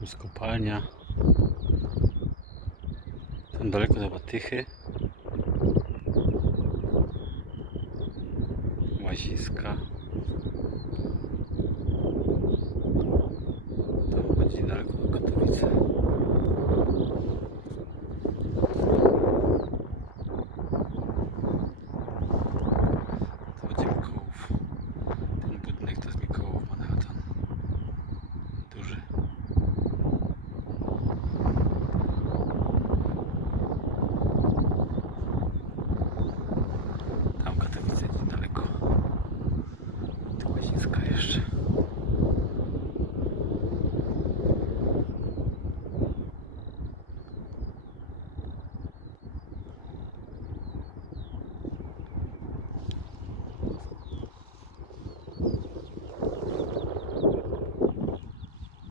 Jest kopalnia. Tam daleko do Batychy. Łaziska. Tam będzie daleko do Katowice. tu łaziska jeszcze.